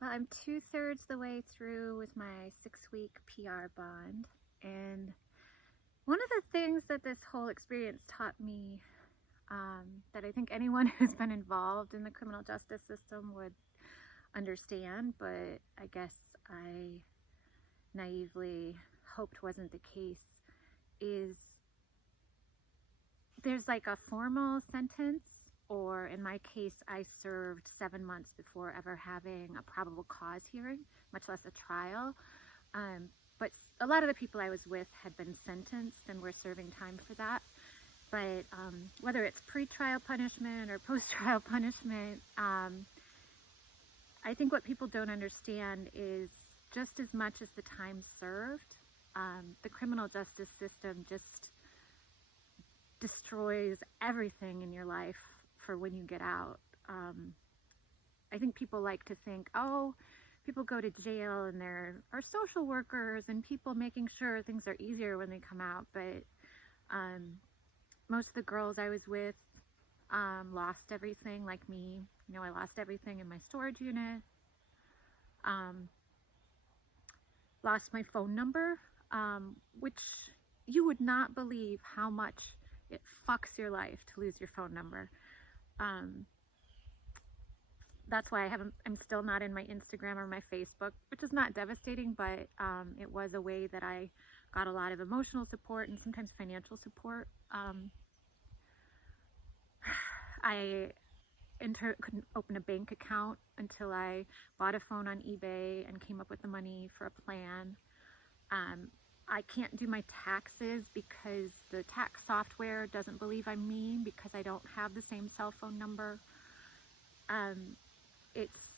Well, I'm 2/3 the way through with my 6-week PR bond. And one of the things that this whole experience taught me, that I think anyone who's been involved in the criminal justice system would understand, but I guess I naively hoped wasn't the case, is there's like a formal sentence, or in my case, I served 7 months before ever having a probable cause hearing, much less a trial. But a lot of the people I was with had been sentenced and were serving time for that. But whether it's pre-trial punishment or post-trial punishment, I think what people don't understand is just as much as the time served, the criminal justice system just destroys everything in your life for when you get out. I think people like to think, oh, people go to jail and there are social workers and people making sure things are easier when they come out. But most of the girls I was with lost everything like me. You know, I lost everything in my storage unit. Lost my phone number, which you would not believe how much it fucks your life to lose your phone number. That's why I'm still not in my Instagram or my Facebook, which is not devastating, but it was a way that I got a lot of emotional support and sometimes financial support. I couldn't open a bank account until I bought a phone on eBay and came up with the money for a plan. I can't do my taxes because the tax software doesn't believe I'm me because I don't have the same cell phone number. It's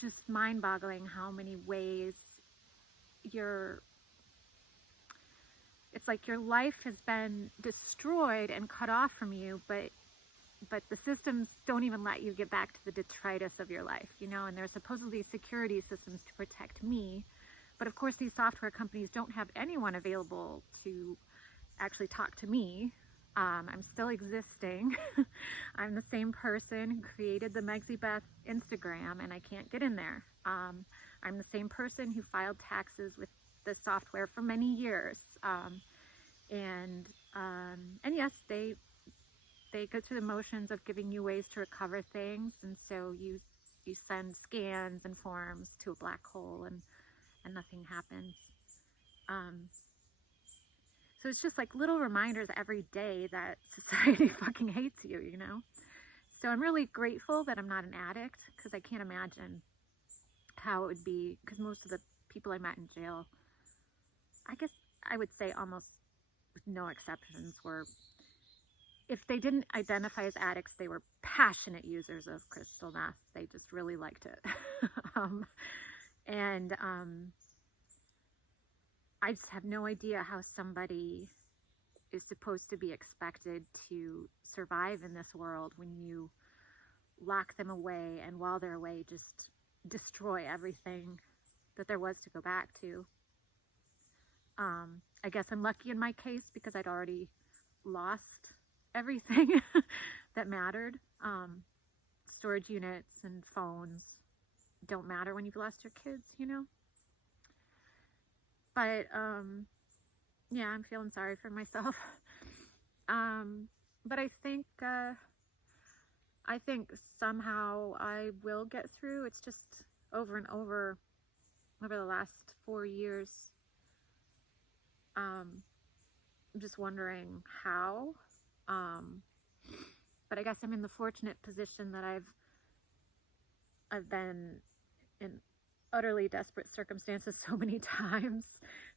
just mind-boggling how many ways it's like your life has been destroyed and cut off from you, but the systems don't even let you get back to the detritus of your life, you know, and there's supposedly security systems to protect me. But of course, these software companies don't have anyone available to actually talk to me. I'm still existing. I'm the same person who created the Megsy Beth Instagram, and I can't get in there. I'm the same person who filed taxes with the software for many years. And yes, they go through the motions of giving you ways to recover things, and so you send scans and forms to a black hole, and nothing happens. So it's just like little reminders every day that society fucking hates you, you know? So I'm really grateful that I'm not an addict, because I can't imagine how it would be, because most of the people I met in jail, I guess I would say almost with no exceptions, were, if they didn't identify as addicts, they were passionate users of crystal meth. They just really liked it. And I just have no idea how somebody is supposed to be expected to survive in this world when you lock them away and while they're away just destroy everything that there was to go back to. I guess I'm lucky in my case because I'd already lost everything that mattered. Storage units and phones don't matter when you've lost your kids, you know? But yeah, I'm feeling sorry for myself. But I think somehow I will get through. It's just over and over the last 4 years. I'm just wondering how. But I guess I'm in the fortunate position that I've been in utterly desperate circumstances so many times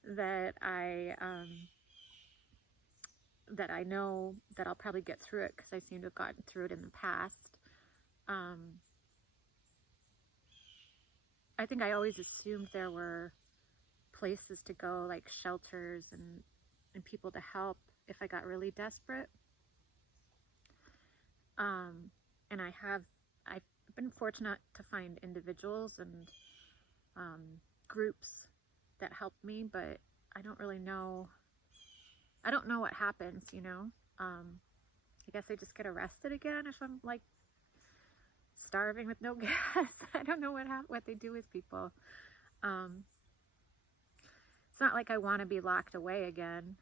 that I know that I'll probably get through it, because I seem to have gotten through it in the past. I think I always assumed there were places to go, like shelters and people to help if I got really desperate. And I've been fortunate to find individuals and groups that help me, but I don't really know. I don't know what happens, you know. I guess I just get arrested again if I'm like starving with no gas. I don't know what they do with people. It's not like I want to be locked away again.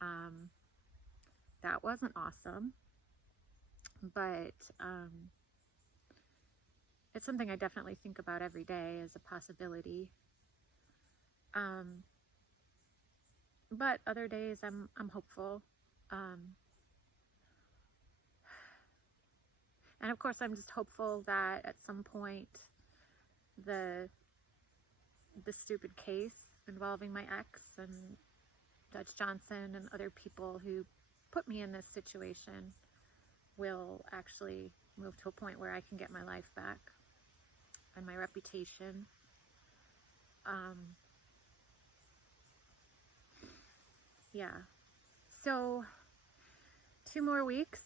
That wasn't awesome. But it's something I definitely think about every day as a possibility. But other days I'm hopeful. And of course I'm just hopeful that at some point the stupid case involving my ex and Judge Johnson and other people who put me in this situation will actually move to a point where I can get my life back and my reputation. Yeah. So 2 more weeks.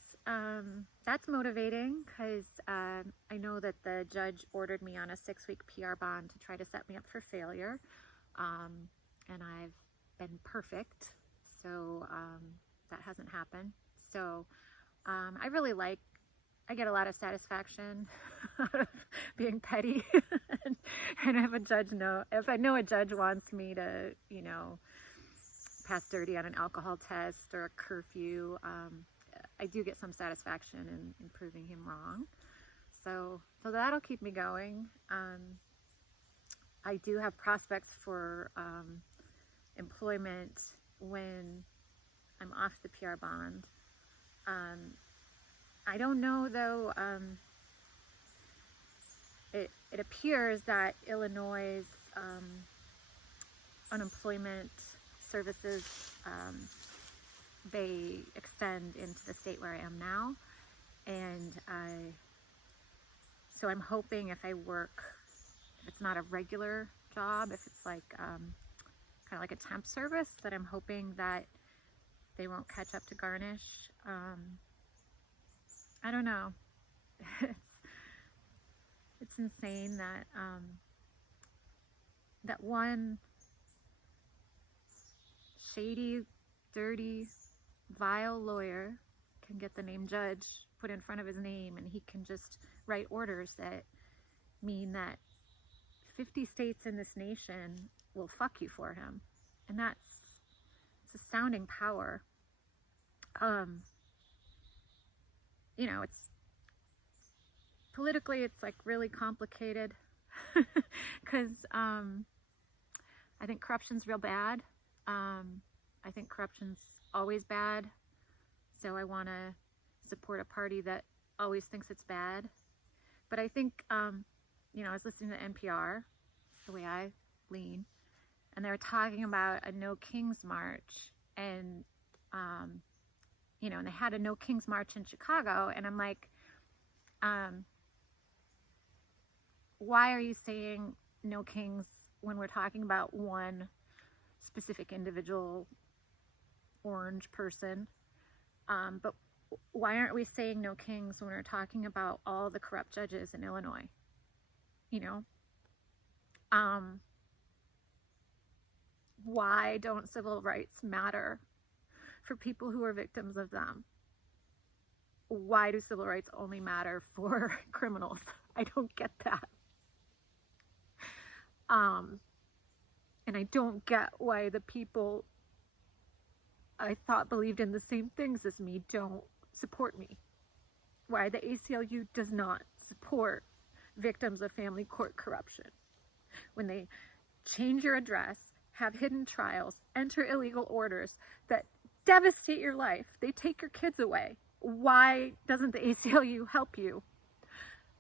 That's motivating because I know that the judge ordered me on a 6-week PR bond to try to set me up for failure. And I've been perfect. So that hasn't happened. So I get a lot of satisfaction out of being petty. And if I know a judge wants me to, pass dirty on an alcohol test or a curfew, I do get some satisfaction in proving him wrong. So that'll keep me going. I do have prospects for employment when I'm off the PR bond. I don't know though. It appears that Illinois' unemployment services, they extend into the state where I am now, and so I'm hoping if I work, if it's not a regular job, if it's like kind of like a temp service, that I'm hoping that they won't catch up to garnish. I don't know. It's insane that that one shady, dirty, vile lawyer can get the name judge put in front of his name, and he can just write orders that mean that 50 states in this nation will fuck you for him. And it's astounding power. It's politically, it's like really complicated because I think corruption's real bad. I think corruption's always bad. So I want to support a party that always thinks it's bad. But I think, I was listening to NPR, the way I lean, and they were talking about a No Kings March, and, and they had a No Kings March in Chicago, and I'm like, why are you saying no kings when we're talking about one specific individual orange person? But why aren't we saying no kings when we're talking about all the corrupt judges in Illinois? Why don't civil rights matter for people who are victims of them? Why do civil rights only matter for criminals? I don't get that. And I don't get why the people I thought believed in the same things as me don't support me. Why the ACLU does not support victims of family court corruption. When they change your address, have hidden trials, enter illegal orders that devastate your life, they take your kids away. Why doesn't the ACLU help you?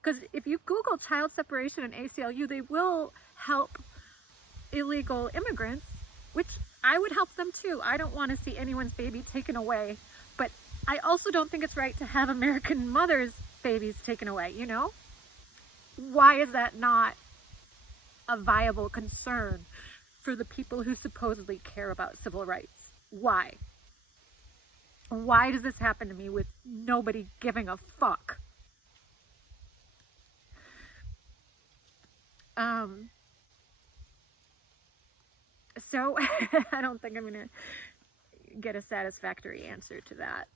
Because if you Google child separation and ACLU, they will help illegal immigrants, which I would help them too. I don't want to see anyone's baby taken away, but I also don't think it's right to have American mothers' babies taken away, Why is that not a viable concern for the people who supposedly care about civil rights? Why? Why does this happen to me with nobody giving a fuck? So I don't think I'm going to get a satisfactory answer to that.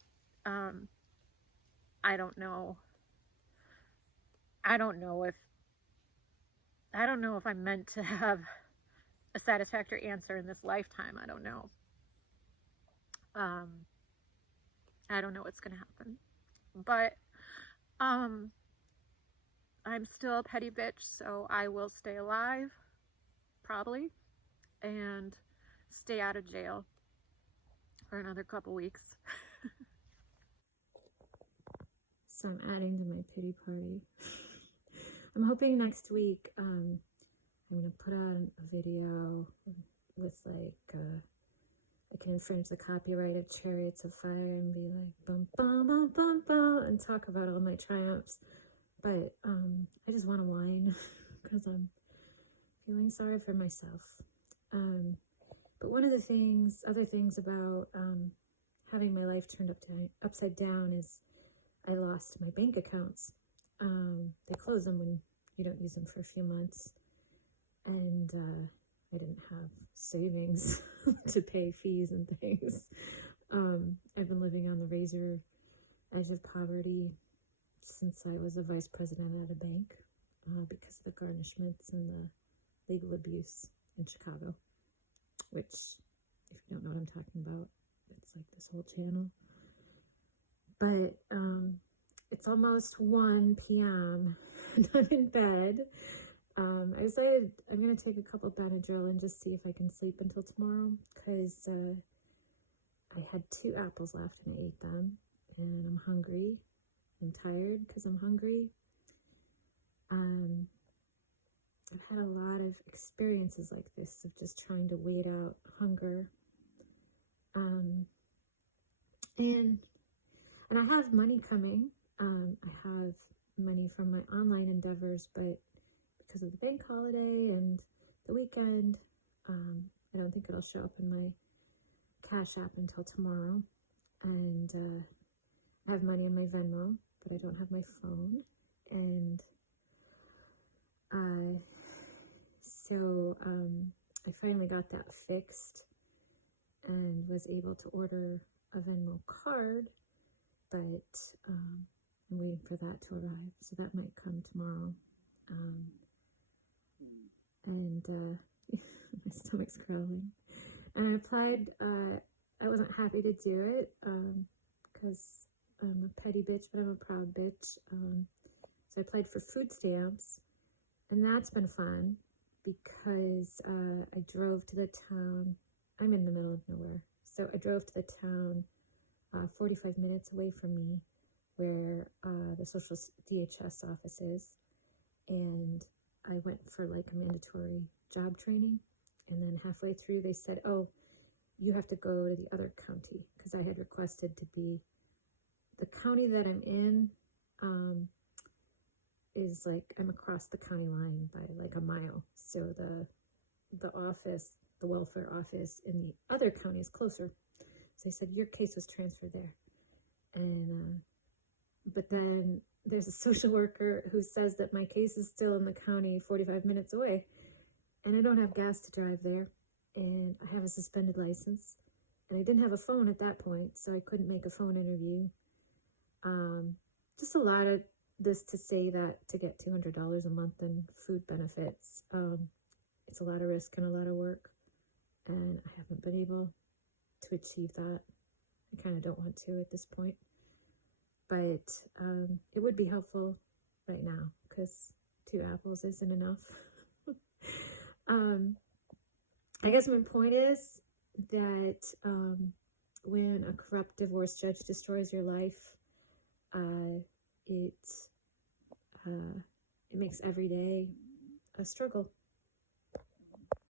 I don't know I don't know if I'm meant to have a satisfactory answer in this lifetime. I don't know. Um, I don't know what's going to happen. But I'm still a petty bitch, so I will stay alive, probably, and stay out of jail for another couple weeks. So I'm adding to my pity party. I'm hoping next week I'm going to put on a video with I can infringe the copyright of Chariots of Fire and be like, bum, bum, bum, bum, bum, and talk about all my triumphs. But I just want to whine because I'm feeling sorry for myself. But one of the other things about having my life turned upside down is I lost my bank accounts. They close them when you don't use them for a few months. And I didn't have savings to pay fees and things. I've been living on the razor edge of poverty since I was a vice president at a bank because of the garnishments and the legal abuse in Chicago, which, if you don't know what I'm talking about, it's like this whole channel. But it's almost 1 p.m. and I'm in bed. I decided I'm going to take a couple of Benadryl and just see if I can sleep until tomorrow, because I had 2 apples left and I ate them, and I'm hungry. I'm tired because I'm hungry. I've had a lot of experiences like this of just trying to wait out hunger. And I have money coming. I have money from my online endeavors, but because of the bank holiday and the weekend, I don't think it'll show up in my Cash App until tomorrow. And I have money in my Venmo, but I don't have my phone. And so I finally got that fixed and was able to order a Venmo card, but I'm waiting for that to arrive, so that might come tomorrow. And my stomach's growling. And I applied. I wasn't happy to do it because I'm a petty bitch, but I'm a proud bitch. So I applied for food stamps, and that's been fun because I drove to the town. I'm in the middle of nowhere, so I drove to the town 45 minutes away from me, where the social DHS office is, and I went for like a mandatory job training, and then halfway through they said, oh, you have to go to the other county, because I had requested to be, the county that I'm in is like, I'm across the county line by like a mile, so the office, the welfare office in the other county is closer. So they said, your case was transferred there. And but then there's a social worker who says that my case is still in the county 45 minutes away, and I don't have gas to drive there, and I have a suspended license, and I didn't have a phone at that point, so I couldn't make a phone interview. Just a lot of this to say that to get $200 a month in food benefits, it's a lot of risk and a lot of work, and I haven't been able to achieve that. I kind of don't want to at this point, but it would be helpful right now because 2 apples isn't enough. I guess my point is that when a corrupt divorce judge destroys your life, it makes every day a struggle.